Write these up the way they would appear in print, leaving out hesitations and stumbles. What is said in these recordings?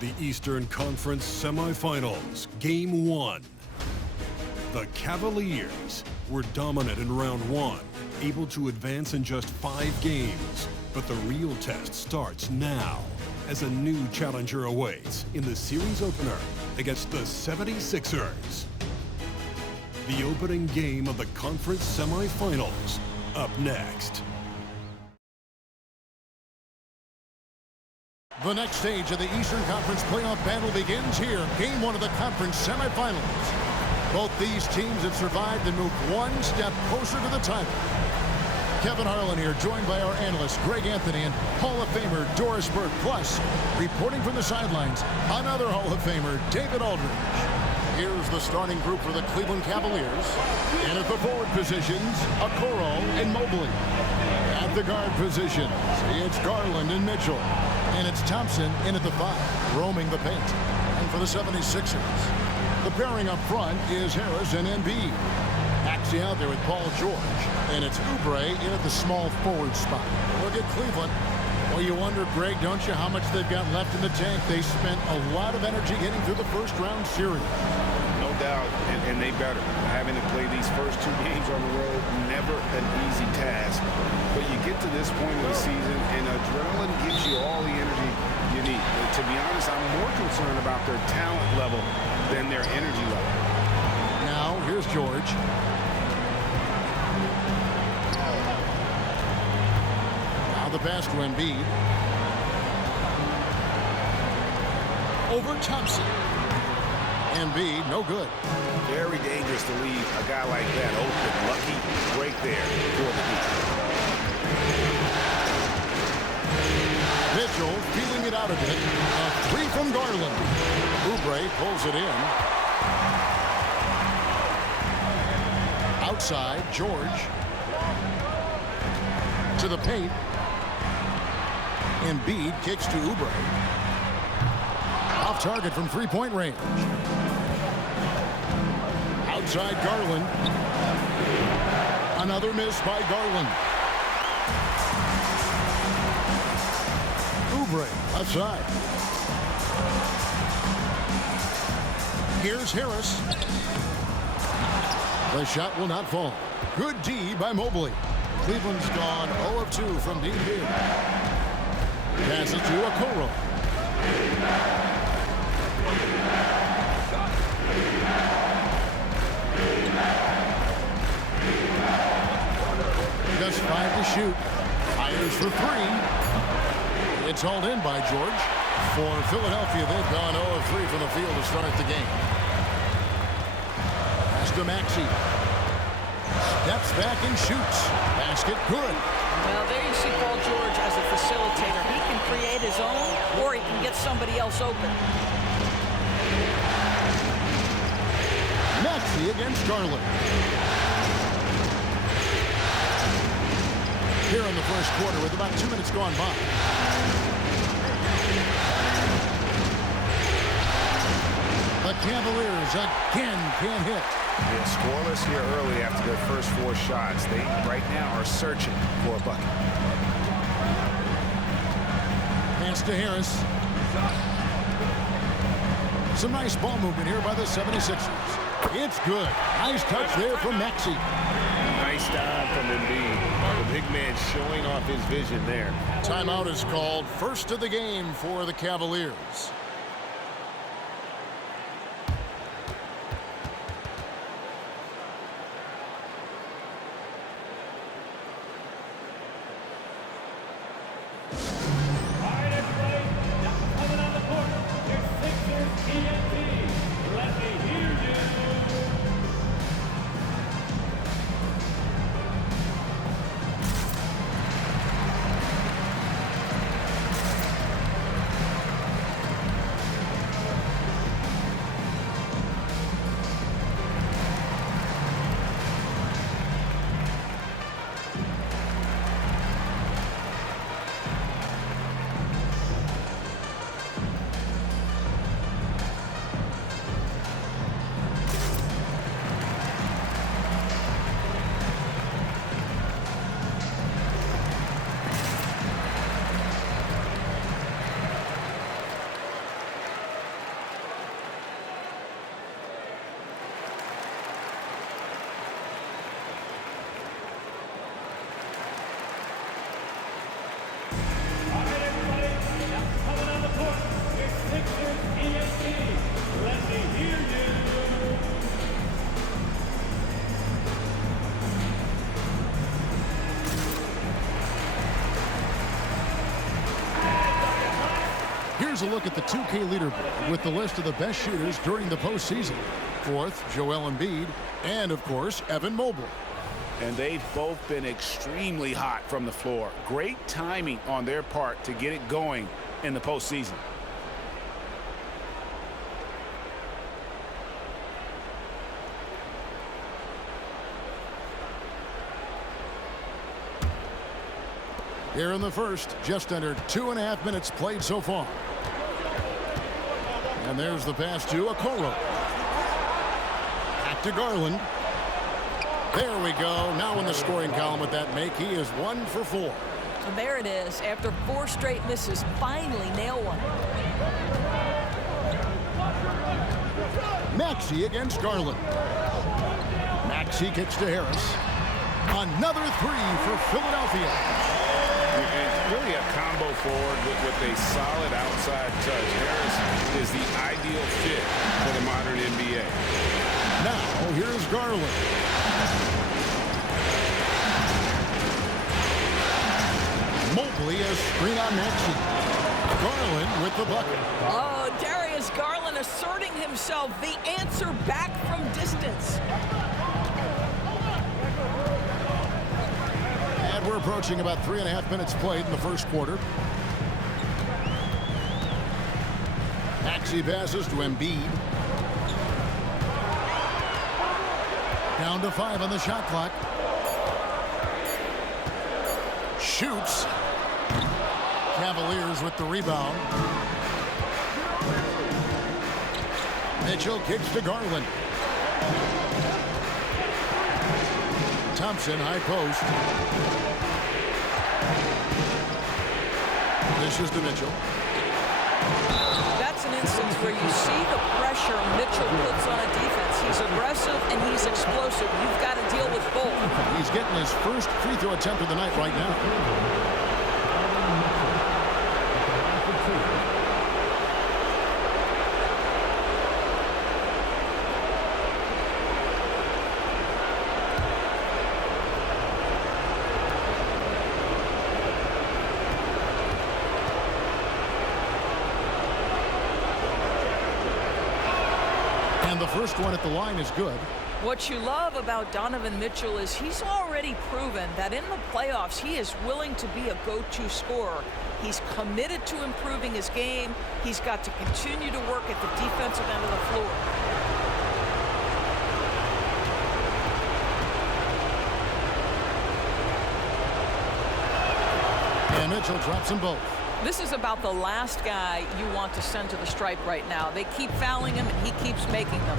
The Eastern Conference Semifinals, Game 1. The Cavaliers were dominant in round 1, able to advance in just 5 games. But the real test starts now as a new challenger awaits in the series opener against the 76ers. The opening game of the conference semifinals, up next. The next stage of the Eastern Conference playoff battle begins here. Game 1 of the conference semifinals. Both these teams have survived and moved one step closer to the title. Kevin Harlan here, joined by our analysts Greg Anthony and Hall of Famer Doris Burke. Plus, reporting from the sidelines, another Hall of Famer, David Aldridge. Here's the starting group for the Cleveland Cavaliers. And at the forward positions, Okoro and Mobley. At the guard positions, it's Garland and Mitchell. And it's Thompson in at the 5, roaming the paint. And for the 76ers, the pairing up front is Harris and Embiid. Maxey out there with Paul George. And it's Oubre in at the small forward spot. Look at Cleveland. Well, you wonder, Greg, don't you, how much they've got left in the tank? They spent a lot of energy getting through the first round series. No doubt, and they better. Having to play these first 2 games on the road, never an easy task. But you get to this point of the season, and adrenaline gives you all the energy you need. But to be honest, I'm more concerned about their talent level than their energy level. Now, here's George. Now the pass to Embiid. Over Thompson. Embiid, no good. Very dangerous to leave a guy like that open. Lucky break there for the defense. Mitchell feeling it out a bit. A 3 from Garland. Oubre pulls it in. Outside, George. To the paint. Embiid kicks to Oubre. Off target from 3-point range. Outside Garland. Another miss by Garland. Oubre outside. Here's Harris. The shot will not fall. Good D by Mobley. Cleveland's gone 0 of 2 from deep here. Pass it to Okoro. Just 5 to shoot. Fires for 3. It's hauled in by George. For Philadelphia, they've gone 0 of 3 from the field to start the game. Pass to Maxey. Steps back and shoots. Basket good. Well, there you see Paul George as a facilitator. He can create his own, or he can get somebody else open. Maxey against Garland. Here in the first quarter with about 2 minutes gone by. The Cavaliers again can't hit. Yeah, scoreless here early after their first 4 shots. They right now are searching for a bucket. Pass to Harris. Some nice ball movement here by the 76ers. It's good. Nice touch there from Maxey. Nice dive from Embiid. The big man showing off his vision there. Timeout is called. First of the game for the Cavaliers. Sixers EST. Let me hear you. Here's a look at the 2K leaderboard with the list of the best shooters during the postseason. Fourth, Joel Embiid, and of course, Evan Mobley. And they've both been extremely hot from the floor. Great timing on their part to get it going in the postseason. Here in the first, just under 2.5 minutes played so far. And there's the pass to Okoro. Back to Garland. There we go. Now in the scoring column with that make, he is 1 for 4. And there it is. After 4 straight misses, finally nail one. Maxey against Garland. Maxey kicks to Harris. Another 3 for Philadelphia. And really a combo forward with a solid outside touch. Harris is the ideal fit for the modern NBA. Now here's Garland. Mobley a screen on Maxey. Garland with the bucket. Oh, Darius Garland asserting himself, the answer back from distance. And we're approaching about 3.5 minutes played in the first quarter. Maxey passes to Embiid. Down to 5 on the shot clock. Shoots. Cavaliers with the rebound. Mitchell kicks to Garland. Thompson, high post. This is to Mitchell. That's an instance where you see the pressure Mitchell puts on a defense. He's aggressive and he's explosive. You've got to deal with both. He's getting his first free throw attempt of the night right now. And the first one at the line is good. What you love about Donovan Mitchell is he's already proven that in the playoffs he is willing to be a go-to scorer. He's committed to improving his game. He's got to continue to work at the defensive end of the floor. And Mitchell drops them both. This is about the last guy you want to send to the stripe right now. They keep fouling him, and he keeps making them.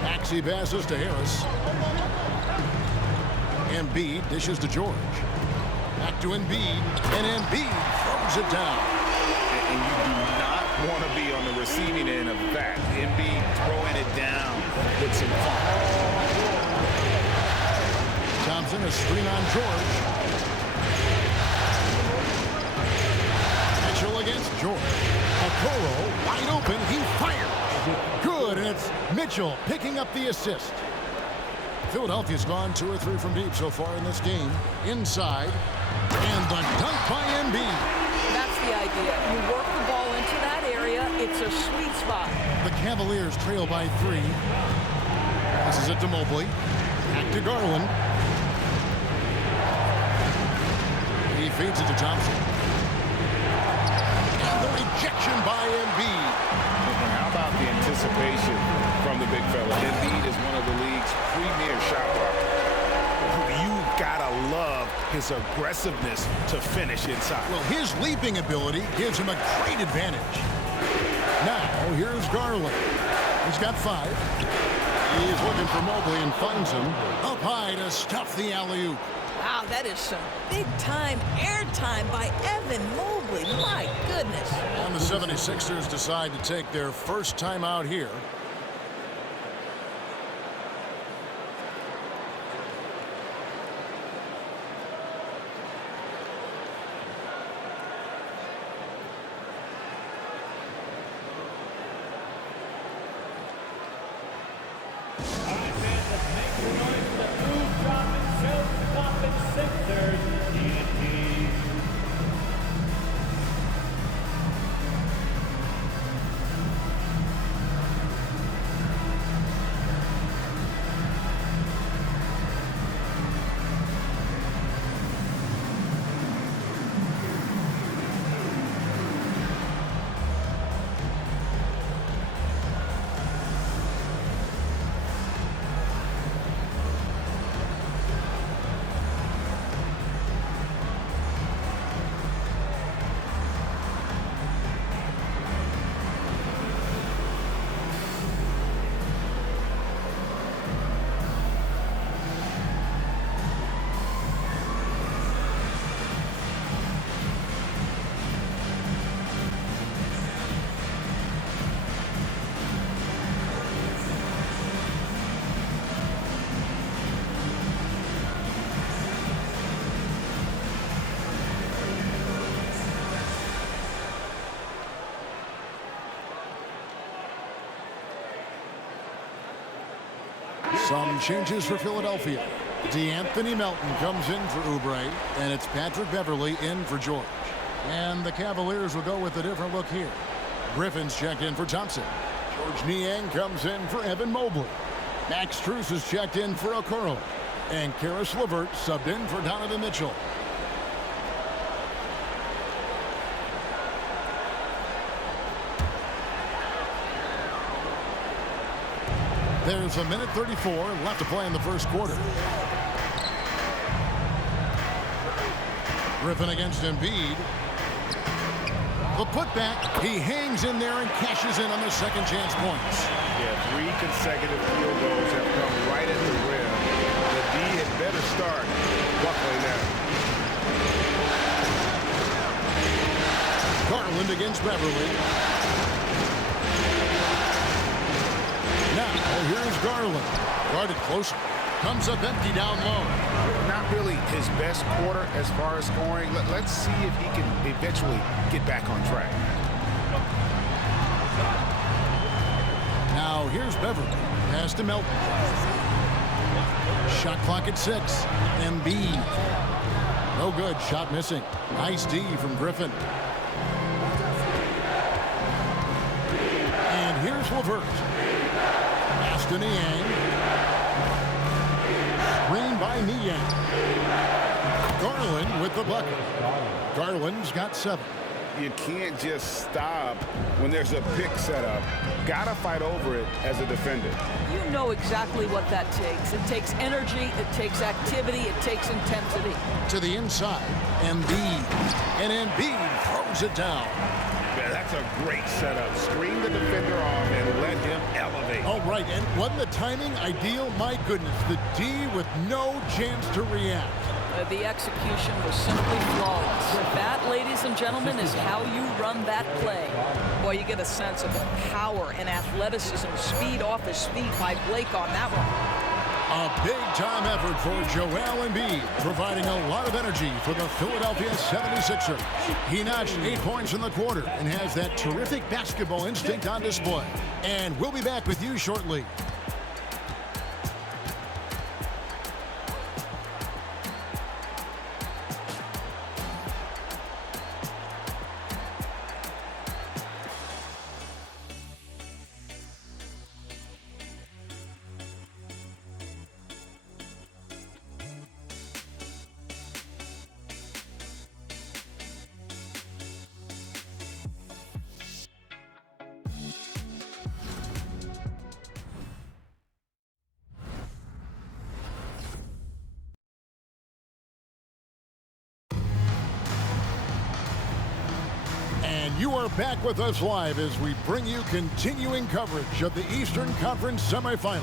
Maxey passes to Harris. Embiid dishes to George. Back to Embiid, and Embiid throws it down. And you do not want to be on the receiving end of that. Embiid throwing it down with some fun. Thompson, a screen on George. Mitchell against George. Okoro wide open. He fires. Good, and it's Mitchell picking up the assist. Philadelphia's gone 2 or 3 from deep so far in this game. Inside, and the dunk by Embiid. That's the idea. You work the ball into that area. It's a sweet spot. The Cavaliers trail by 3. This is it to Mobley. Back to Garland. He feeds it to Thompson. And the rejection by Embiid. And how about the anticipation from the big fella? Embiid is one of the league's premier shot blockers. You've got to love his aggressiveness to finish inside. Well, his leaping ability gives him a great advantage. Now, here's Garland. He's got 5. He's looking for Mobley and finds him. Up high to stuff the alley-oop. Wow, that is some big-time airtime by Evan Mobley. My goodness. And the 76ers decide to take their first time out here. Some changes for Philadelphia. D'Anthony Melton comes in for Oubre, and it's Patrick Beverley in for George. And the Cavaliers will go with a different look here. Griffin's checked in for Thompson. Georges Niang comes in for Evan Mobley. Max Strus is checked in for Okoro. And Caris LeVert subbed in for Donovan Mitchell. There's a minute 34 left to play in the first quarter. Griffin against Embiid. The putback. He hangs in there and cashes in on the second chance points. Yeah, 3 consecutive field goals have come right at the rim. The D had better start buckling now. Garland against Beverley. Now here's Garland. Guarded closer. Comes up empty down low. Not really his best quarter as far as scoring. Let's see if he can eventually get back on track. Now here's Beverley. Pass to Melton. Shot clock at 6. Embiid. No good. Shot missing. Nice D from Griffin. And here's LeVert. Pass to Niang. Screen by Niang. Garland with the bucket. Garland's got 7. You can't just stop when there's a pick set up. Gotta fight over it as a defender. You know exactly what that takes. It takes energy, it takes activity, it takes intensity. To the inside. Embiid. And Embiid throws it down. Yeah, that's a great setup. Screen the defender off and let him elevate. All right, and wasn't the timing ideal? My goodness, the D with no chance to react. The execution was simply flawless. That, ladies and gentlemen, is how you run that play. Boy, you get a sense of the power and athleticism, speed off his feet by Blake on that one. A big-time effort for Joel Embiid, providing a lot of energy for the Philadelphia 76ers. He notched 8 points in the quarter and has that terrific basketball instinct on display. And we'll be back with you shortly. And you are back with us live as we bring you continuing coverage of the Eastern Conference semifinals.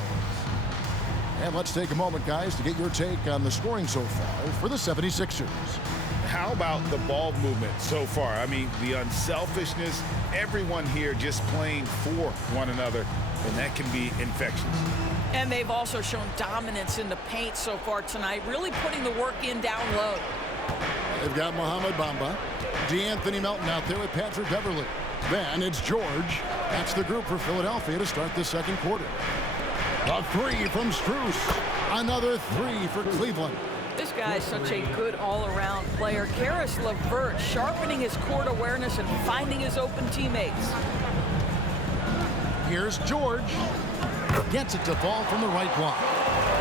And let's take a moment, guys, to get your take on the scoring so far for the 76ers. How about the ball movement so far? I mean, the unselfishness, everyone here just playing for one another, and that can be infectious. And they've also shown dominance in the paint so far tonight, really putting the work in down low. They've got Mohamed Bamba, D'Anthony Melton out there with Patrick Beverley. Then it's George. That's the group for Philadelphia to start the second quarter. A 3 from Strus. Another 3 for Cleveland. This guy is such a good all-around player. Caris LeVert sharpening his court awareness and finding his open teammates. Here's George. Gets it to fall from the right block.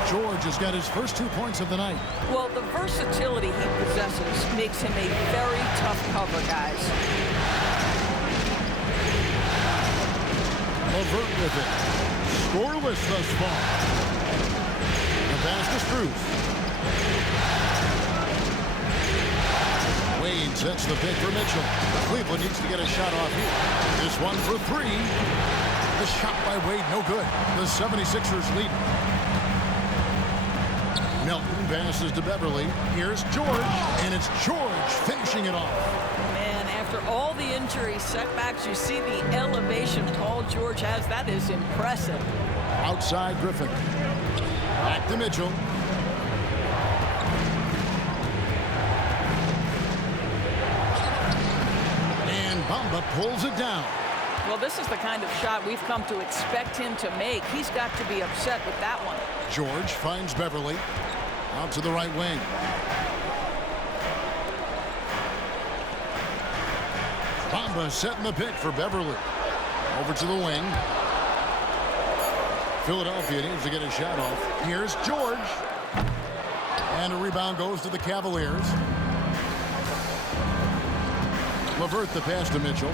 George has got his first 2 points of the night. Well, the versatility he possesses makes him a very tough cover, guys. LeVert with it. Scoreless thus far. The pass to Strus. Wade sets the pick for Mitchell. Cleveland needs to get a shot off here. This one for 3. The shot by Wade, no good. The 76ers lead. Melton passes to Beverley. Here's George, and it's George finishing it off. Man, after all the injury setbacks, you see the elevation Paul George has. That is impressive. Outside Griffin. Back to Mitchell. And Bamba pulls it down. Well, this is the kind of shot we've come to expect him to make. He's got to be upset with that one. George finds Beverly out to the right wing. Bamba setting the pick for Beverly. Over to the wing. Philadelphia needs to get a shot off. Here's George. And a rebound goes to the Cavaliers. LeVert the pass to Mitchell.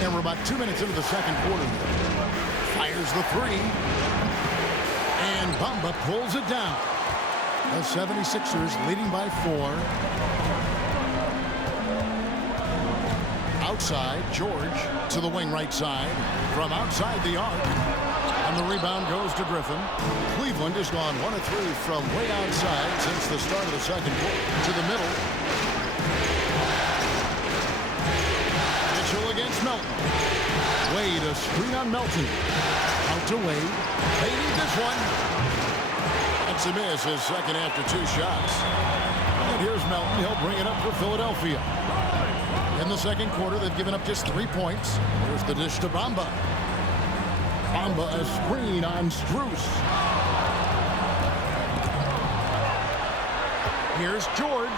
And we're about 2 minutes into the second quarter. Fires the three. And Bamba pulls it down. The 76ers leading by 4. Outside, George to the wing right side. From outside the arc. And the rebound goes to Griffin. Cleveland has gone 1 of 3 from way outside since the start of the second quarter. To the middle. Mitchell against Melton. Wade a screen on Melton. Out to Wade. They need this one. That's a miss, his second after 2 shots. And here's Melton. He'll bring it up for Philadelphia. In the second quarter, they've given up just 3 points. Here's the dish to Bamba. Bamba a screen on Strus. Here's George.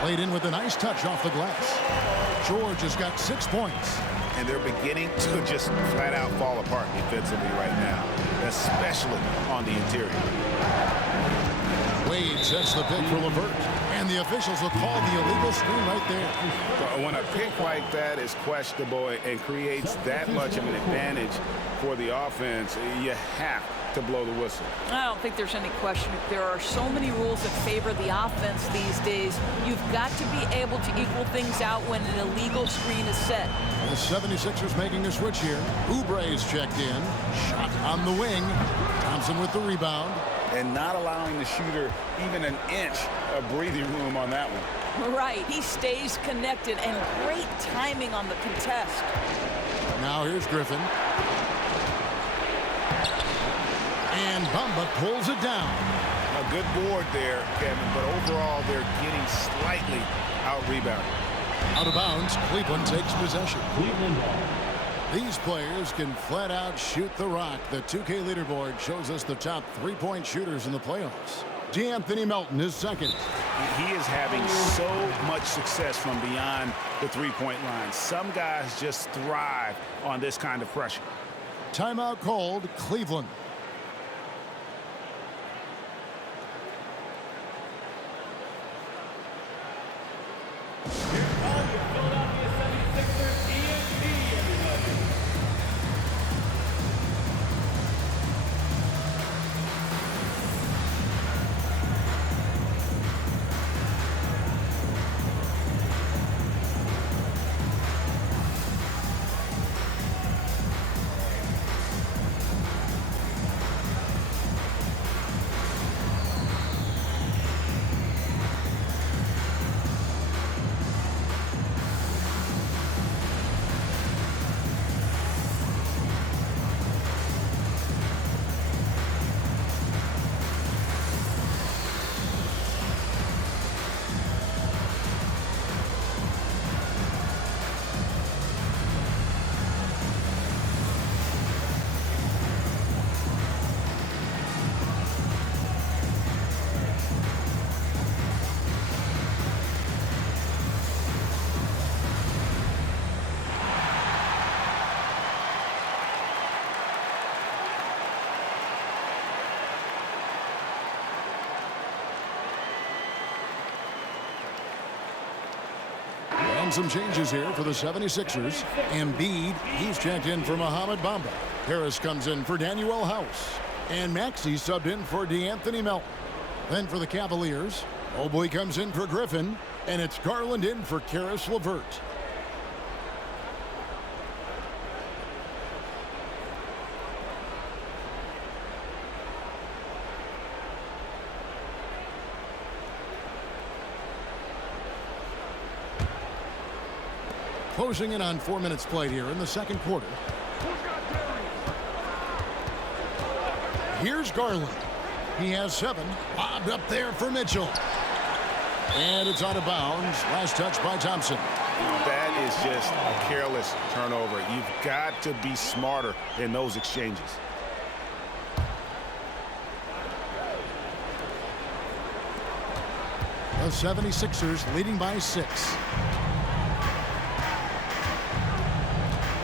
Played in with a nice touch off the glass. George has got 6 points. And they're beginning to just flat out fall apart defensively right now, especially on the interior. Wade sets the pick for LeVert. And the officials will call the illegal screen right there. When a pick like that is questionable and creates that much of an advantage for the offense, you have to blow the whistle. I don't think there's any question. There are so many rules that favor the offense these days. You've got to be able to equal things out when an illegal screen is set. The 76ers making a switch here. Oubre's checked in. Shot on the wing. Thompson with the rebound. And not allowing the shooter even an inch of breathing room on that one. Right. He stays connected, and great timing on the contest. Now here's Griffin. And Bamba pulls it down. A good board there, Kevin, but overall they're getting slightly out-rebounded. Out of bounds, Cleveland takes possession. Cleveland ball. These players can flat out shoot the rock. The 2K leaderboard shows us the top 3-point shooters in the playoffs. De'Anthony Melton is second. He is having so much success from beyond the three-point line. Some guys just thrive on this kind of pressure. Timeout called, Cleveland. And some changes here for the 76ers. Embiid, he's checked in for Mohamed Bamba. Harris comes in for Danuel House. And Maxey subbed in for De'Anthony Melton. Then for the Cavaliers, Oboy comes in for Griffin. And it's Garland in for Caris LeVert. Closing in on 4 minutes played here in the second quarter. Here's Garland. He has 7. Bobbed up there for Mitchell. And it's out of bounds. Last touch by Thompson. That is just a careless turnover. You've got to be smarter in those exchanges. The 76ers leading by 6.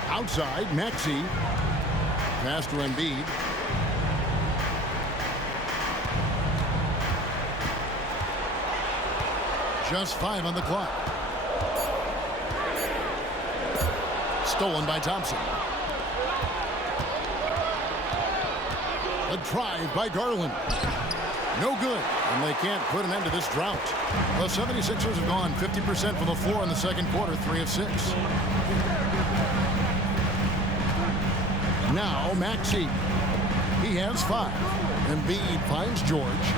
Outside, Maxey. Pass to Embiid. Just 5 on the clock. Stolen by Thompson. A drive by Garland. No good, and they can't put an end to this drought. The 76ers have gone 50% from the floor in the second quarter, 3 of 6. Now Maxey. He has 5. Embiid finds George.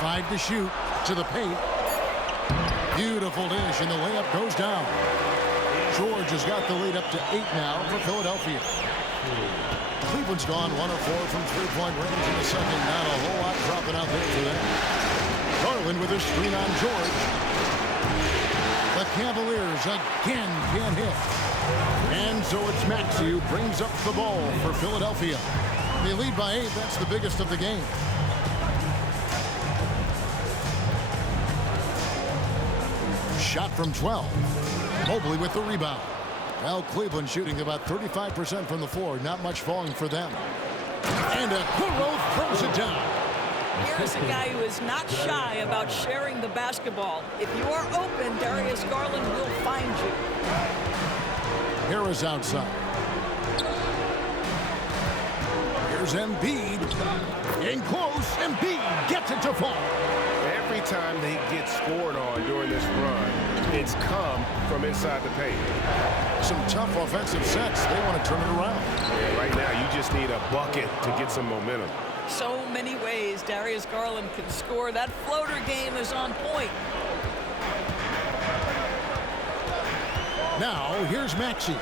5 to shoot to the paint. Beautiful dish, and the layup goes down. George has got the lead up to 8 now for Philadelphia. Cleveland's gone 1 of 4 from three-point range in the second. Not a whole lot dropping out there for them. Garland with a screen on George. The Cavaliers again can't hit. And so it's Maxey who brings up the ball for Philadelphia. They lead by 8. That's the biggest of the game. Shot from 12. Mobley with the rebound. Well, Cleveland shooting about 35% from the floor. Not much falling for them. And Okoro throws it down. Here's a guy who is not shy about sharing the basketball. If you are open, Darius Garland will find you. Harris outside. Here's Embiid. In close, Embiid gets it to fall. Every time they get scored on during this run, it's come from inside the paint. Some tough offensive sets. They want to turn it around. Yeah, right now, you just need a bucket to get some momentum. So many ways Darius Garland can score. That floater game is on point. Now, here's Maxey.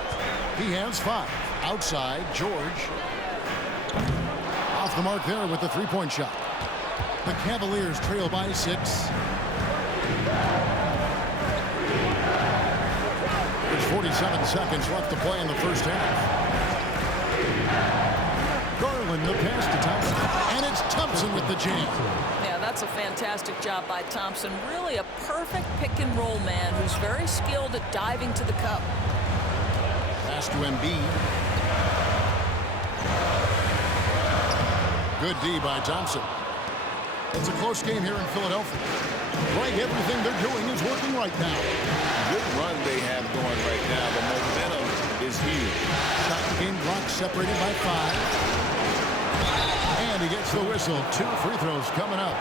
He has 5. Outside, George. Off the mark there with the three-point shot. The Cavaliers trail by 6. There's 47 seconds left to play in the first half. Garland, the pass to Thompson. And it's Thompson with the jam. Yeah, that's a fantastic job by Thompson. Really a perfect pick-and-roll man who's very skilled at diving to the cup. Pass to Embiid. Good D by Thompson. It's a close game here in Philadelphia. Like everything they're doing is working right now. Good run they have going right now. The momentum is huge. Shot game clock separated by 5. And he gets the whistle. 2 free throws coming up.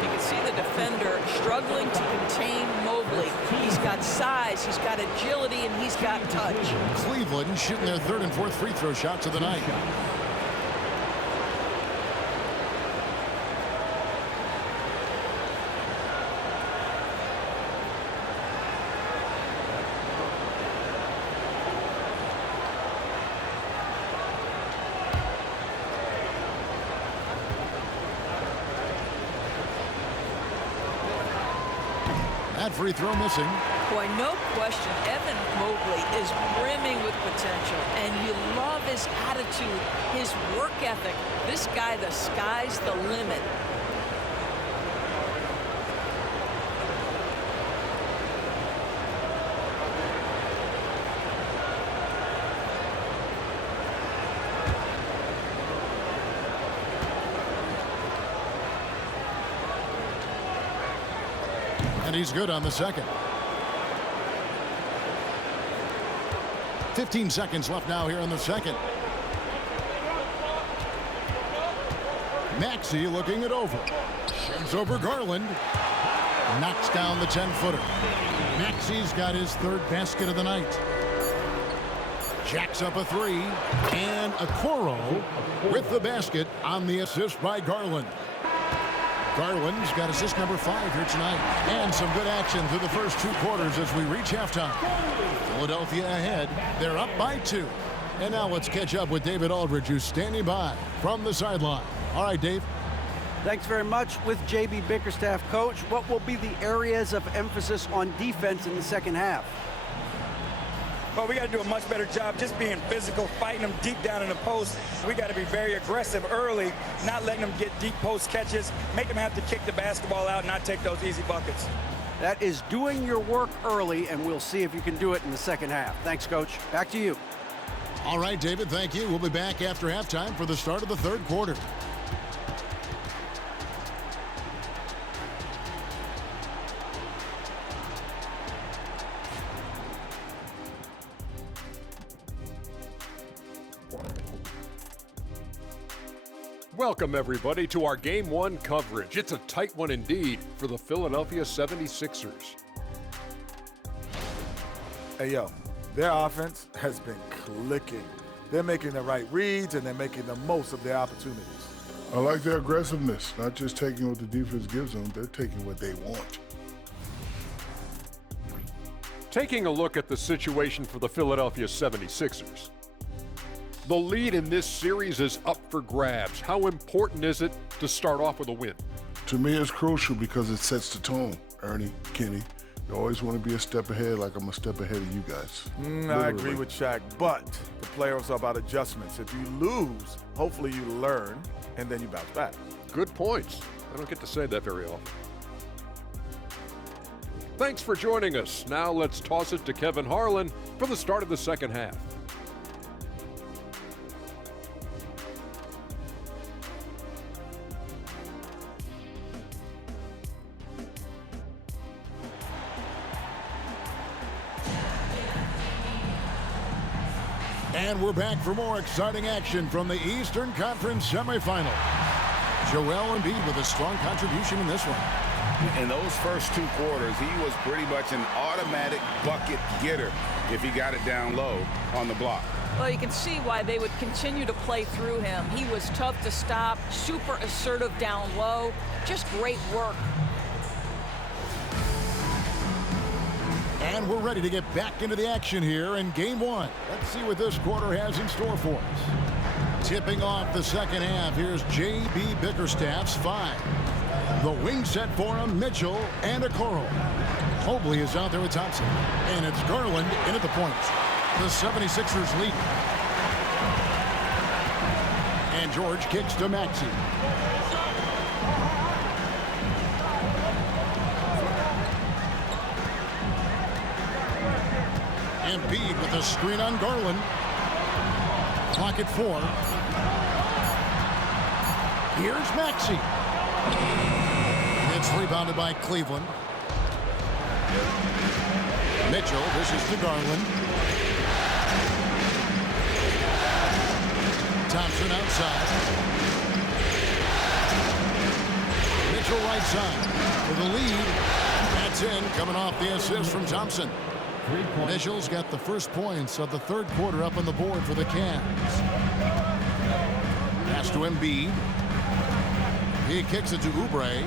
You can see the defender struggling to contain Mobley. He's got size, he's got agility, and he's got touch. Cleveland shooting their 3rd and 4th free throw shots of the night. That free throw missing. Boy, no question, Evan Mobley is brimming with potential, and you love his attitude, his work ethic. This guy, the sky's the limit. And he's good on the second. 15 seconds left now here in the second. Maxey looking it over. Shims over Garland. Knocks down the 10-footer. Maxey's got his 3rd basket of the night. Jacks up a 3. And Okoro with the basket on the assist by Garland. Garland's got assist number 5 here tonight. And some good action through the first 2 quarters as we reach halftime. Philadelphia ahead. They're up by 2. And now let's catch up with David Aldridge, who's standing by from the sideline. All right, Dave. Thanks very much. With J.B. Bickerstaff, Coach, what will be the areas of emphasis on defense in the second half? Well, we got to do a much better job just being physical, fighting them deep down in the post. We got to be very aggressive early, not letting them get deep post catches, make them have to kick the basketball out, not take those easy buckets. That is doing your work early, and we'll see if you can do it in the second half. Thanks, Coach. Back to you. All right, David, thank you. We'll be back after halftime for the start of the third quarter. Welcome, everybody, to our Game 1 coverage. It's a tight one indeed for the Philadelphia 76ers. Hey, yo, their offense has been clicking. They're making the right reads, and they're making the most of their opportunities. I like their aggressiveness, not just taking what the defense gives them, they're taking what they want. Taking a look at the situation for the Philadelphia 76ers. The lead in this series is up for grabs. How important is it to start off with a win? To me, it's crucial because it sets the tone. Ernie, Kenny, you always want to be a step ahead, like I'm a step ahead of you guys. I agree with Shaq, but the playoffs are about adjustments. If you lose, hopefully you learn, and then you bounce back. Good points. I don't get to say that very often. Thanks for joining us. Now let's toss it to Kevin Harlan for the start of the second half. And we're back for more exciting action from the Eastern Conference semifinal. Joel Embiid with a strong contribution in this one. In those first two quarters, he was pretty much an automatic bucket getter if he got it down low on the block. Well, you can see why they would continue to play through him. He was tough to stop, super assertive down low, just great work. And we're ready to get back into the action here in game one. Let's see what this quarter has in store for us. Tipping off the second half, here's J.B. Bickerstaff's 5. The wing set for him, Mitchell and Okoro. Mobley is out there with Thompson. And it's Garland in at the point. The 76ers lead. And George kicks to Maxey. Embiid with a screen on Garland. Clock at 4. Here's Maxey. It's rebounded by Cleveland. Mitchell, this is to Garland. Thompson outside. Mitchell right side for the lead. That's in, coming off the assist from Thompson. Mitchell's got the first points of the third quarter up on the board for the Cavs. Pass to Embiid. He kicks it to Oubre.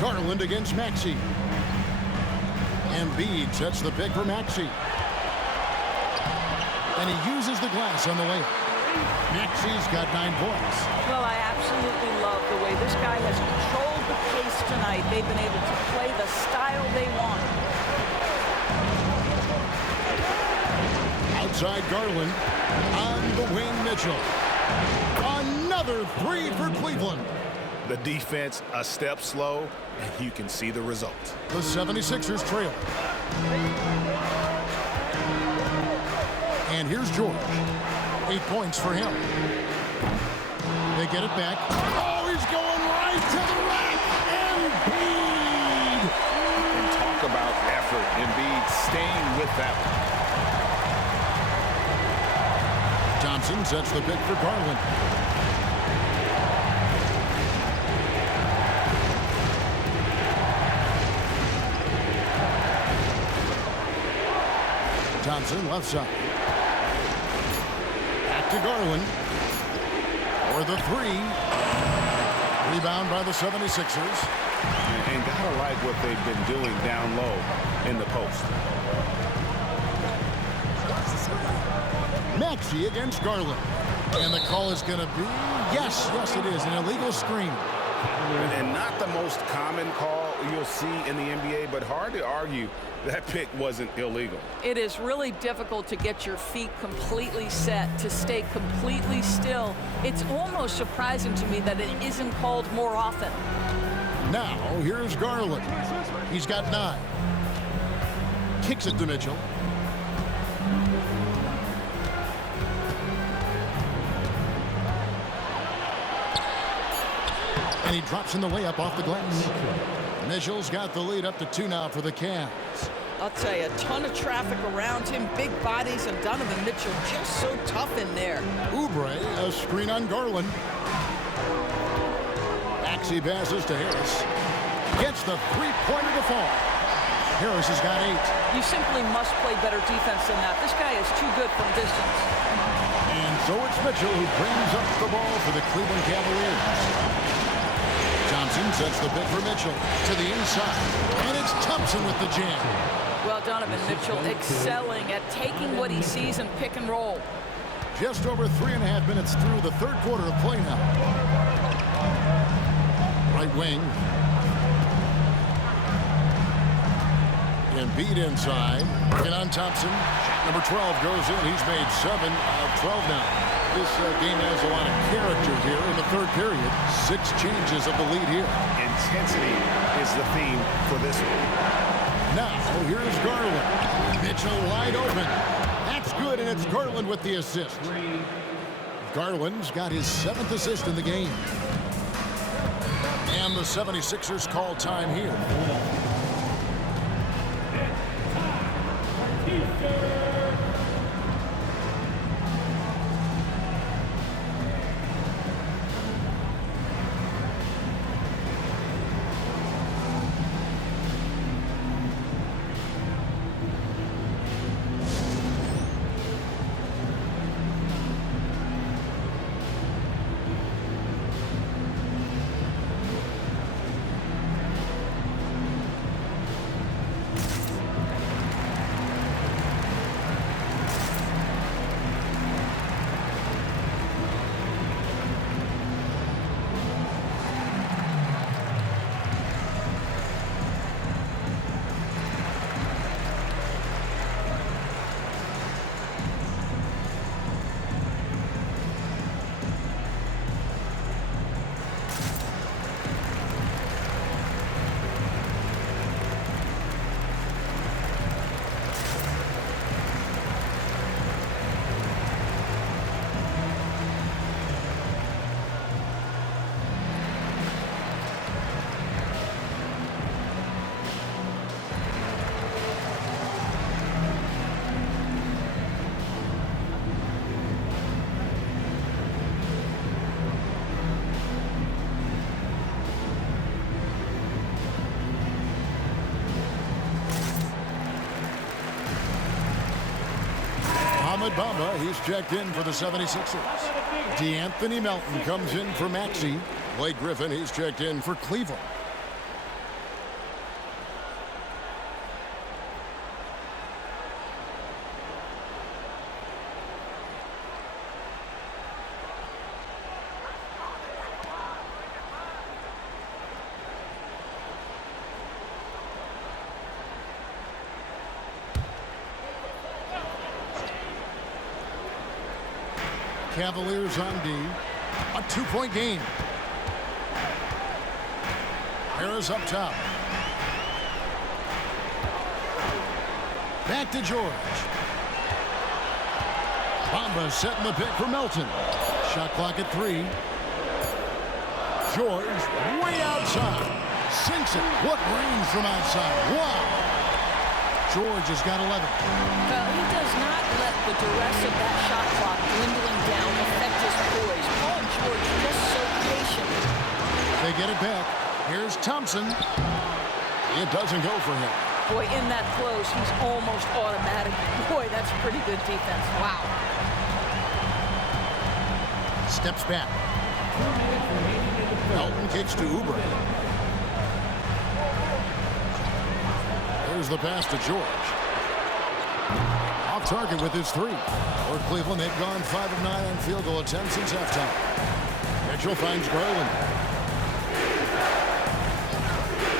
Garland against Maxey. Embiid sets the pick for Maxey. And he uses the glass on the layup. Maxey's got 9 points. Well, I absolutely love the way this guy has controlled the pace tonight. They've been able to play the style they want. Outside Garland. On the wing, Mitchell. Another 3 for Cleveland. The defense a step slow, and you can see the result. The 76ers trail. And here's George. 8 points for him. They get it back. Oh, he's going right to the rack. Embiid! And talk about effort. Embiid staying with that one. Thompson sets the pick for Garland. Thompson left side. Back to Garland. For the 3. Rebound by the 76ers. And gotta like what they've been doing down low in the post. Maxey against Garland. And the call is going to be, yes, it is, an illegal screen. And not the most common call you'll see in the NBA, but hard to argue that pick wasn't illegal. It is really difficult to get your feet completely set, to stay completely still. It's almost surprising to me that it isn't called more often. Now, here's Garland. He's got 9. Kicks it to Mitchell. And he drops in the layup off the glass. Mitchell's got the lead up to 2 now for the Cavs. I'll tell you, a ton of traffic around him, big bodies, and Donovan Mitchell just so tough in there. Oubre, a screen on Garland. Maxey passes to Harris. Gets the three-pointer to fall. Harris has got 8. You simply must play better defense than that. This guy is too good from distance. And so it's Mitchell who brings up the ball for the Cleveland Cavaliers. Thompson sets the pick for Mitchell to the inside. And it's Thompson with the jam. Well, Donovan Mitchell excelling at taking what he sees and pick and roll. Just over 3.5 minutes through the third quarter of play now. Right wing. Embiid inside. And on Thompson. Number 12 goes in. He's made 7 of 12 now. This game has a lot of character here in the third period. 6 changes of the lead here. Intensity is the theme for this one. Now, here's Garland. Mitchell wide open. That's good, and it's Garland with the assist. Garland's got his 7th assist in the game. And the 76ers call time here. Bamba, he's checked in for the 76ers. DeAnthony Melton comes in for Maxey. Blake Griffin, he's checked in for Cleveland. Cavaliers on D. A 2-point game. Harris up top. Back to George. Bamba setting the pick for Melton. Shot clock at 3. George way outside. Sinks it. What range from outside. Wow. George has got 11. He does not let the duress of that shot clock dwindling down affect his poise. Paul George just so patient. They get it back. Here's Thompson. It doesn't go for him. Boy, in that close, he's almost automatic. Boy, that's pretty good defense. Wow. Steps back. Melton kicks to Oubre. Here's the pass to George. off target with his 3. For Cleveland, they've gone 5 of 9 on field goal attempts since halftime. Mitchell finds Garland.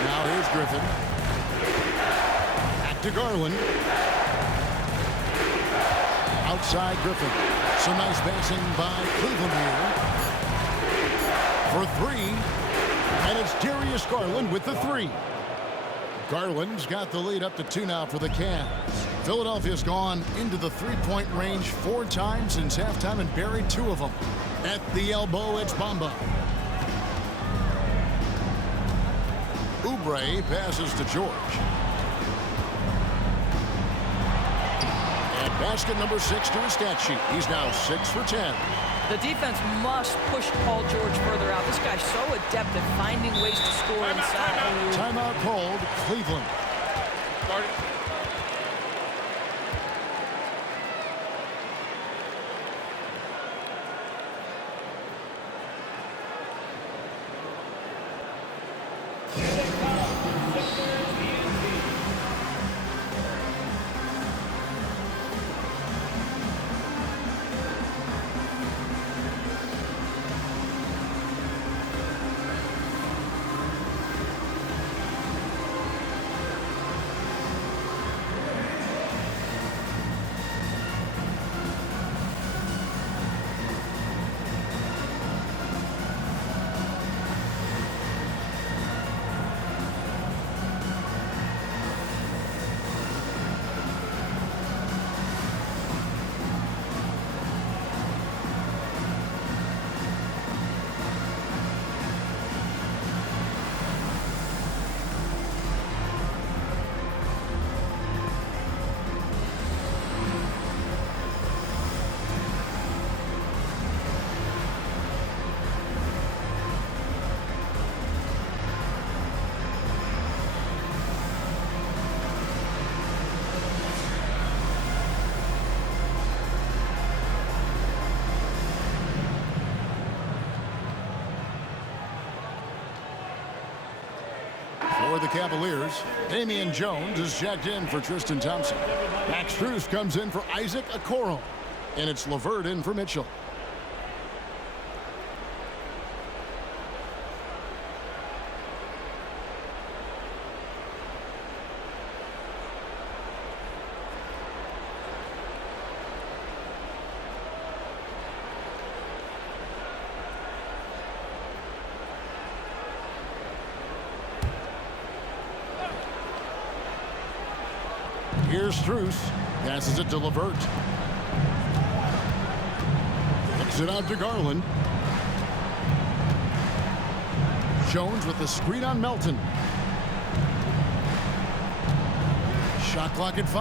Now here's Griffin. Back to Garland. Outside Griffin. Some nice passing by Cleveland here. For 3. And it's Darius Garland with the 3. Garland's got the lead up to 2 now for the Cavs. Philadelphia's gone into the three-point range 4 times since halftime and buried 2 of them. At the elbow, it's Bamba. Oubre passes to George. And basket number 6 to his stat sheet. He's now 6 for 10. The defense must push Paul George further out. This guy's so adept at finding ways to score inside. Timeout called, Cleveland. For the Cavaliers, Damian Jones is checked in for Tristan Thompson. Max Strus comes in for Isaac Okoro. And it's LeVert in for Mitchell. Here's Strus. Passes it to LeVert. Kicks it out to Garland. Jones with the screen on Melton. Shot clock at 5.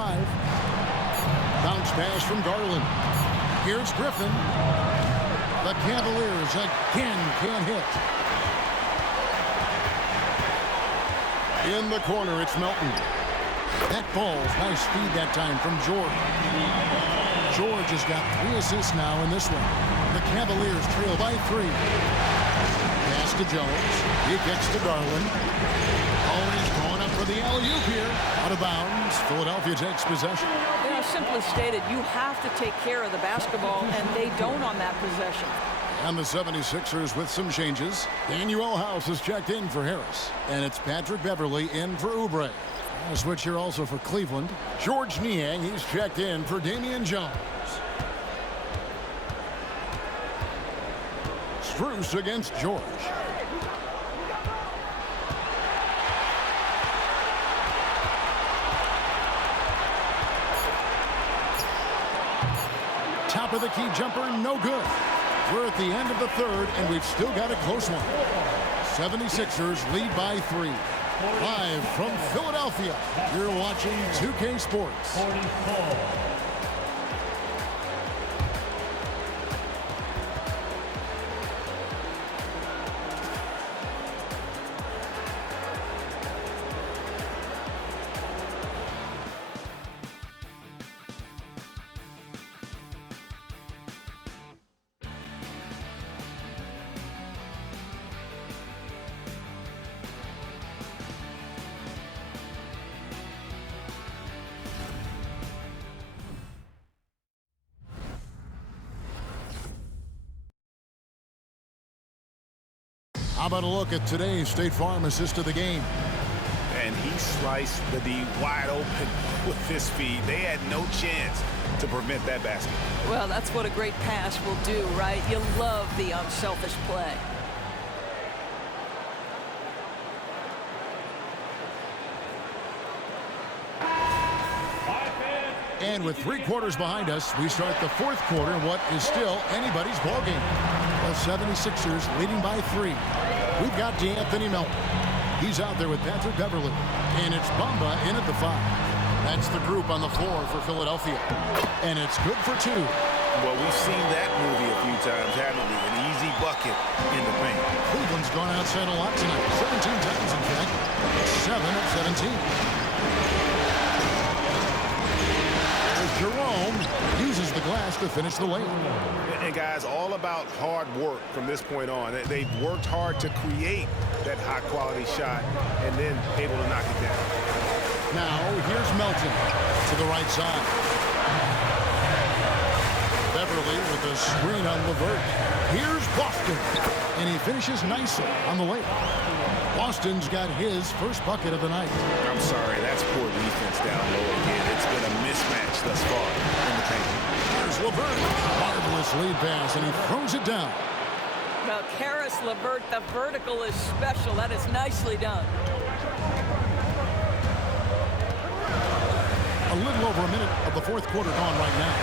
Bounce pass from Garland. Here's Griffin. The Cavaliers again can't hit. In the corner, it's Melton. That ball's nice feed that time from George. George has got 3 assists now in this one. The Cavaliers trail by 3. Pass to Jones. He kicks to Garland. Oh, he's going up for the alley-oop here. Out of bounds. Philadelphia takes possession. You know, simply stated, you have to take care of the basketball, and they don't on that possession. And the 76ers with some changes. Danuel House is checked in for Harris. And it's Patrick Beverley in for Oubre. A switch here also for Cleveland. George Niang, he's checked in for Damian Jones. Strus against George. Top of the key jumper, no good. We're at the end of the third, and we've still got a close one. 76ers lead by 3. Live from Philadelphia, you're watching 2K Sports. How about a look at today's State Farm assist of the game? And he sliced the D wide open with his feet. They had no chance to prevent that basket. Well, that's what a great pass will do, right? You love the unselfish play. And with 3 quarters behind us, we start the 4th quarter in what is still anybody's ball game. The 76ers leading by 3. We've got D'Anthony Melton. He's out there with Patrick Beverly. And it's Bamba in at the 5. That's the group on the floor for Philadelphia. And it's good for 2. Well, we've seen that movie a few times, haven't we? An easy bucket in the paint. Cleveland's gone outside a lot tonight. 17 times, in fact. 7 of 17. Jerome uses the glass to finish the layup. And guys, all about hard work from this point on. They've worked hard to create that high-quality shot and then able to knock it down. Now, here's Melton to the right side. Beverly with a screen on LeVert. Here's Boston, and he finishes nicely on the layup. Boston's got his first bucket of the night. I'm sorry, that's poor defense down low again. It's been a mismatch thus far in the paint. Here's LeVert. Marvelous lead pass, and he throws it down. Well, Caris LeVert, the vertical is special. That is nicely done. A little over a minute of the 4th quarter gone right now.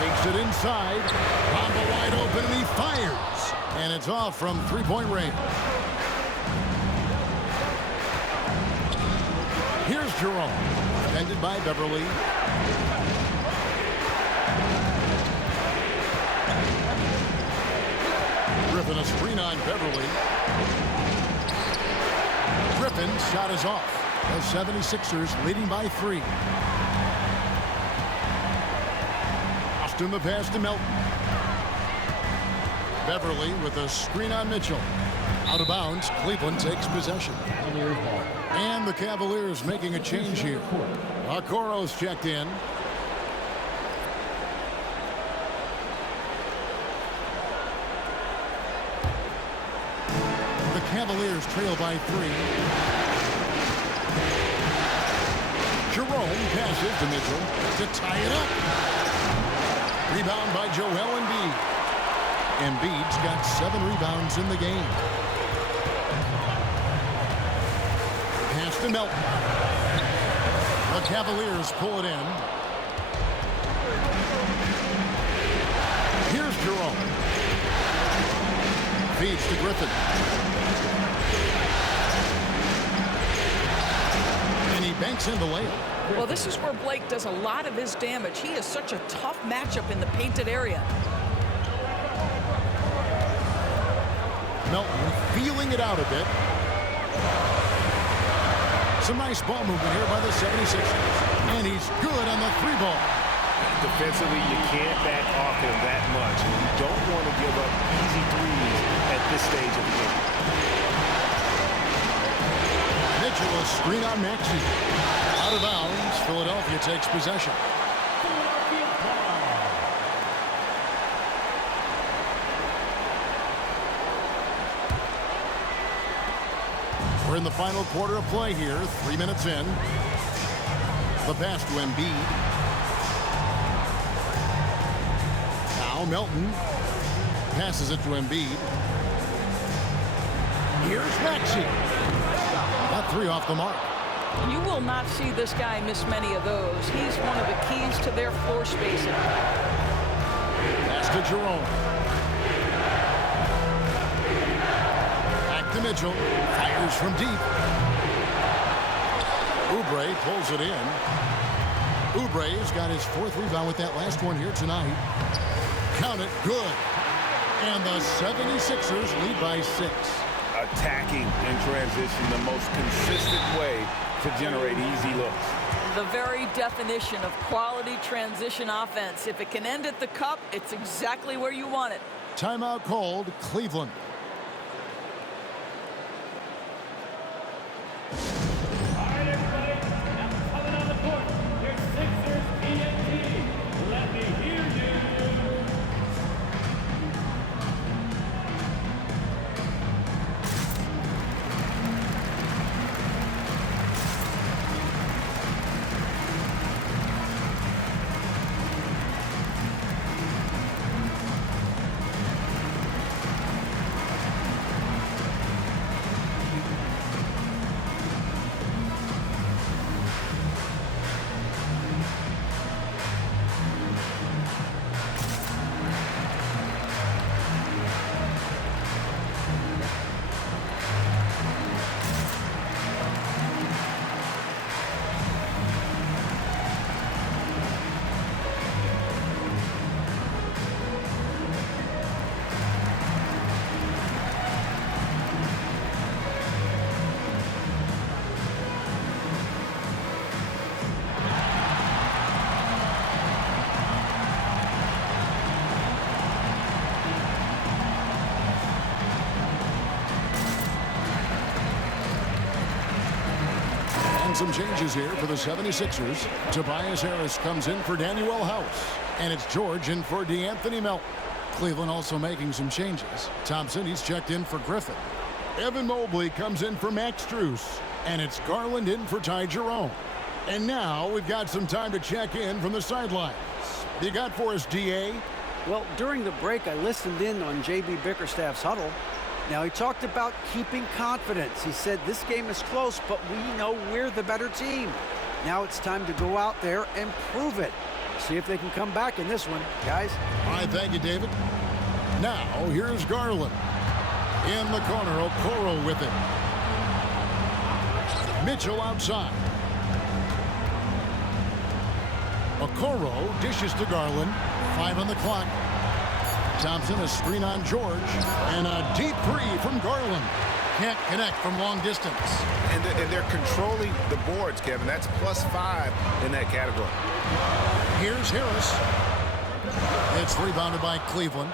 Takes it inside. Bamba wide open, and he fires. And it's off from 3-point range. Here's Jerome. Defended by Beverly. Griffin a screen on Beverly. Griffin's shot is off. The 76ers leading by 3. Austin the pass to Melton. Beverly with a screen on Mitchell. Out of bounds. Cleveland takes possession. And the Cavaliers making a change here. Okoro's checked in. The Cavaliers trail by 3. Jerome passes to Mitchell to tie it up. Rebound by Joel Embiid. Embiid's got 7 rebounds in the game. Pass to Melton. The Cavaliers pull it in. Here's Jerome. Feeds to Griffin. And he banks in the layup. Well, this is where Blake does a lot of his damage. He is such a tough matchup in the painted area. Melton feeling it out a bit. Some nice ball movement here by the 76ers. And he's good on the 3-ball. Defensively, you can't back off him that much. You don't want to give up easy threes at this stage of the game. Mitchell a screen on Maxey. Out of bounds. Philadelphia takes possession. We're in the final quarter of play here. 3 minutes in. The pass to Embiid. Now Melton passes it to Embiid. Here's Maxey. That 3 off the mark. You will not see this guy miss many of those. He's one of the keys to their floor spacing. Pass to Jerome. Back to Mitchell. Fires from deep. Oubre pulls it in. Oubre's got his 4th rebound with that last one here tonight. Count it, good. And the 76ers lead by 6. Attacking in transition, the most consistent way to generate easy looks. The very definition of quality transition offense. If it can end at the cup, it's exactly where you want it. Timeout called, Cleveland. All right, everybody. Now coming on the court, your Sixers TNT. Let me hear you. And some changes here for the 76ers. Tobias Harris comes in for Daniel House. And it's George in for DeAnthony Melton. Cleveland also making some changes. Thompson, he's checked in for Griffin. Evan Mobley comes in for Max Strus. And it's Garland in for Ty Jerome. And now we've got some time to check in from the sidelines. You got for us, D.A.? Well, during the break, I listened in on J.B. Bickerstaff's huddle. Now, he talked about keeping confidence. He said this game is close, but we know we're the better team. Now it's time to go out there and prove it. See if they can come back in this one, guys. All right, thank you, David. Now, here's Garland. In the corner, Okoro with it. Mitchell outside. Okoro dishes to Garland. 5 on the clock. Thompson, a screen on George. And a deep three from Garland. Can't connect from long distance. And they're controlling the boards, Kevin. That's +5 in that category. Here's Harris. It's rebounded by Cleveland.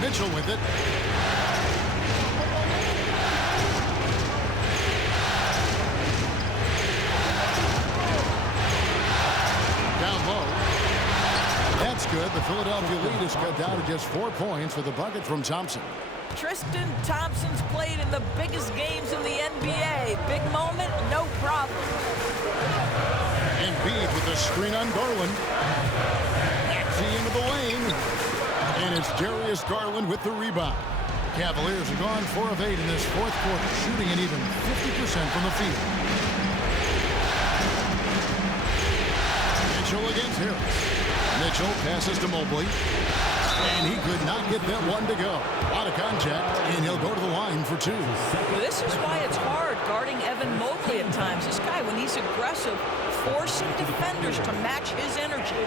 Mitchell with it. Down low. That's good. The Philadelphia lead is cut down to just 4 points with a bucket from Thompson. Tristan Thompson's played in the biggest games in the NBA. Big moment, no problem. Embiid with the screen on Garland. Maxey into the lane. And it's Darius Garland with the rebound. Cavaliers have gone 4 of 8 in this fourth quarter, shooting an even 50% from the field. Mitchell against Harris. Mitchell passes to Mobley. And he could not get that one to go. A lot of contact, and he'll go to the line for 2. This is why it's hard guarding Evan Mobley at times. This guy, when he's aggressive, forcing defenders to match his energy.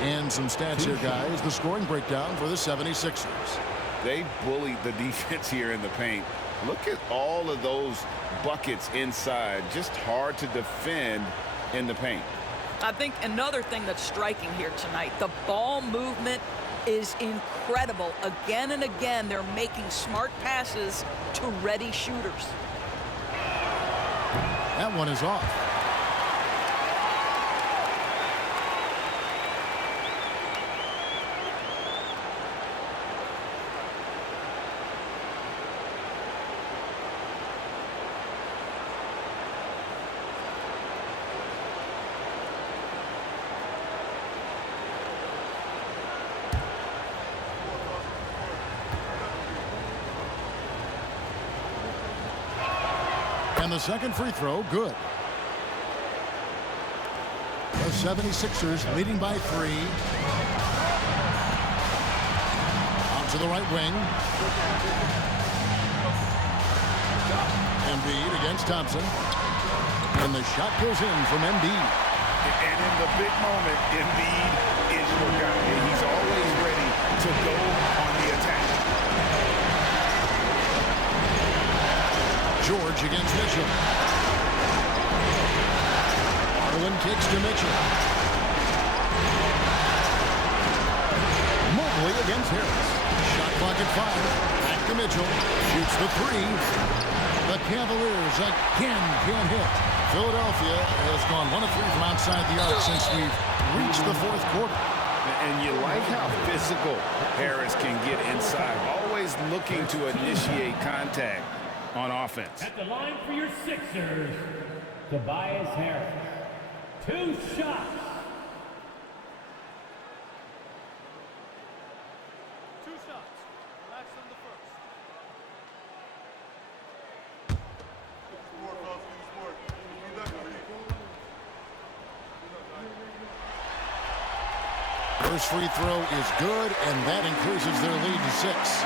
And some stats here, guys. The scoring breakdown for the 76ers. They bullied the defense here in the paint. Look at all of those buckets inside. Just hard to defend in the paint. I think another thing that's striking here tonight, the ball movement is incredible. Again and again, they're making smart passes to ready shooters. That one is off. And the second free throw, good. The 76ers leading by 3. Out to the right wing. Embiid against Thompson. And the shot goes in from Embiid. And in the big moment, Embiid is your guy. He's always ready to go on the attack. George against Mitchell. Garland kicks to Mitchell. Mobley against Harris. Shot clock at 5. Back to Mitchell. Shoots the 3. The Cavaliers again can't hit. Philadelphia has gone 1 of 3 from outside the arc since we've reached the fourth quarter. And you like how physical Harris can get inside. Always looking to initiate contact on offense. At the line for your Sixers, Tobias Harris. 2 shots. 2 shots. Relax on the first. First free throw is good, and that increases their lead to 6.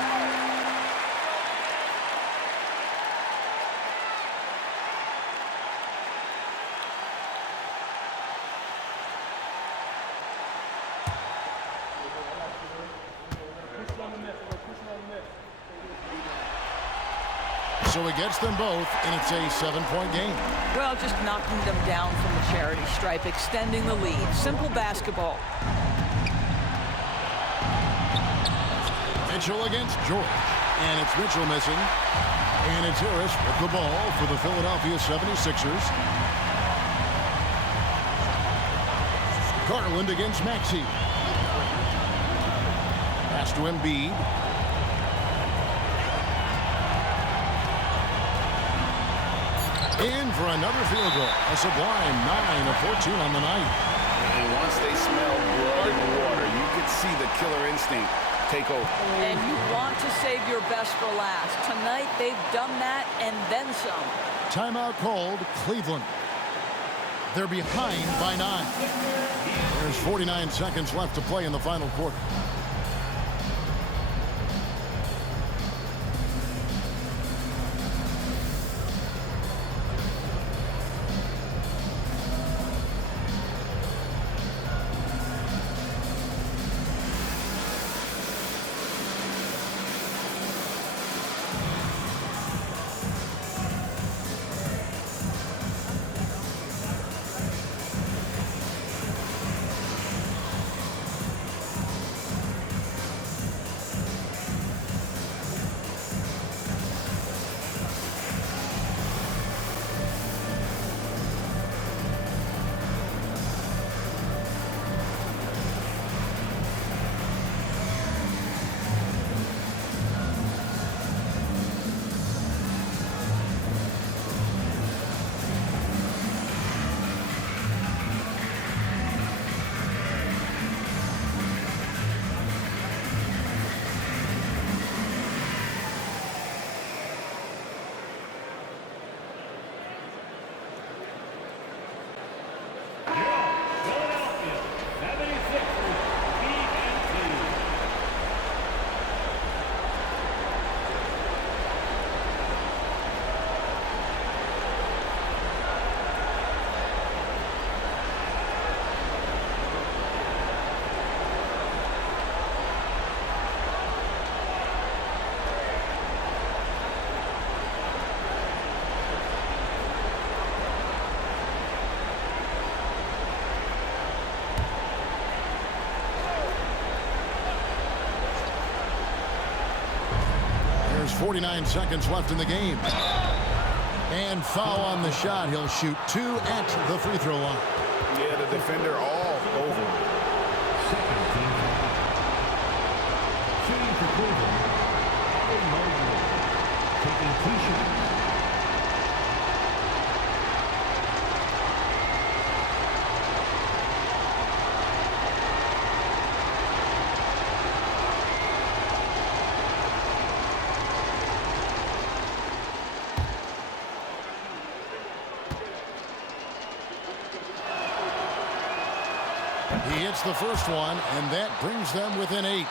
So he gets them both, and it's a 7-point game. Well, just knocking them down from the charity stripe, extending the lead. Simple basketball. Mitchell against George, and it's Mitchell missing. And it's Harris with the ball for the Philadelphia 76ers. Garland against Maxey. Pass to Embiid. In for another field goal. A sublime 9 of 14 on the night. And once they smell blood in the water, you could see the killer instinct take over. And you want to save your best for last. Tonight, they've done that and then some. Timeout called Cleveland. They're behind by 9. There's 49 seconds left to play in the final quarter. There's 49 seconds left in the game. And foul on the shot. He'll shoot 2 at the free throw line. Yeah, the defender all over. Second team. Shooting for Cleveland. Taking 2 shots. He hits the first one, and that brings them within 8.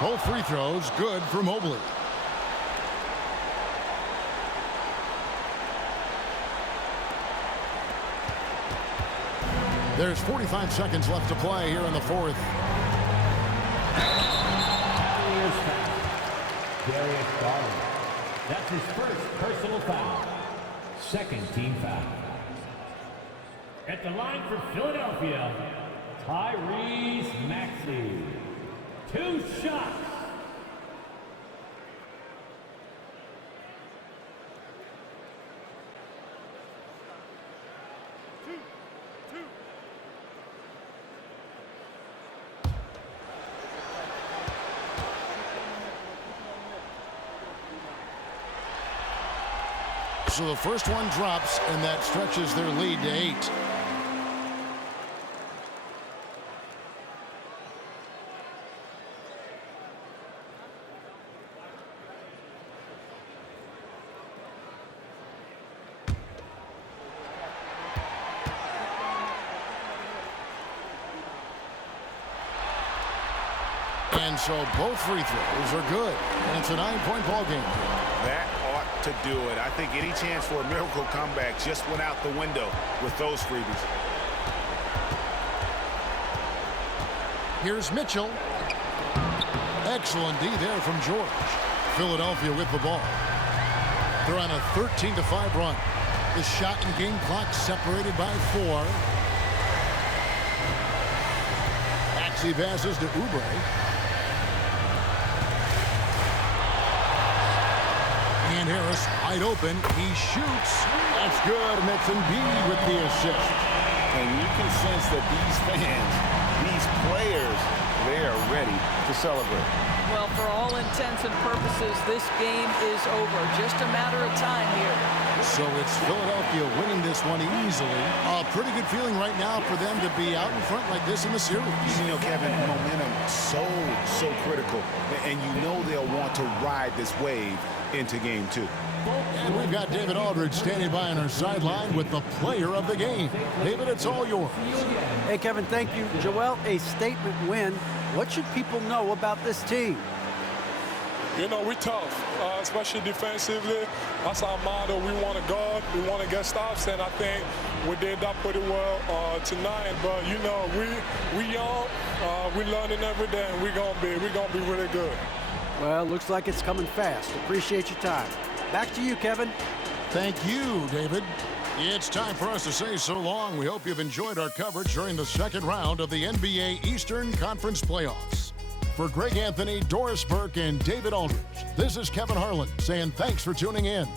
Both free throws good for Mobley. There's 45 seconds left to play here in the fourth. Darius Garland. That's his first personal foul. Second team foul. At the line for Philadelphia, Tyrese Maxey. 2 shots. So the first one drops, and that stretches their lead to 8. And so both free throws are good. And it's a 9-point ball game. That ought to do it. I think any chance for a miracle comeback just went out the window with those freebies. Here's Mitchell. Excellent D there from George. Philadelphia with the ball. They're on a 13-5 run. The shot and game clock separated by 4. Maxey passes to Oubre. And Harris wide open. He shoots. That's good. And that's Embiid with the assist. And you can sense that these fans, these players, they are ready to celebrate. Well, for all intents and purposes, this game is over. Just a matter of time here. So it's Philadelphia winning this one easily. A pretty good feeling right now for them to be out in front like this in the series. You know, Kevin, momentum so critical. And you know they'll want to ride this wave into game 2. And we've got David Aldridge standing by on our sideline with the player of the game. David, it's all yours. Hey, Kevin, thank you. Joel, a statement win. What should people know about this team? You know, we're tough, especially defensively. That's our motto. We want to guard, we want to get stops, and I think we did that pretty well tonight. But you know, we young, we're learning every day, and we're gonna be really good. Well, looks like it's coming fast. Appreciate your time. Back to you, Kevin. Thank you, David. It's time for us to say so long. We hope you've enjoyed our coverage during the second round of the NBA Eastern Conference Playoffs. For Greg Anthony, Doris Burke, and David Aldridge, this is Kevin Harlan saying thanks for tuning in.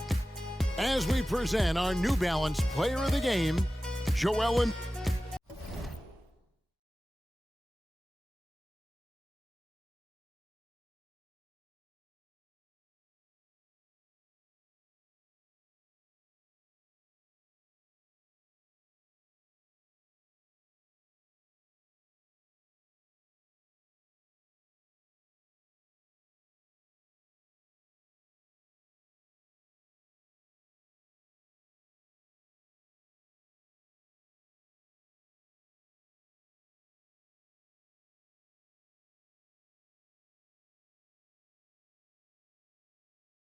As we present our New Balance Player of the Game, Joel Embiid.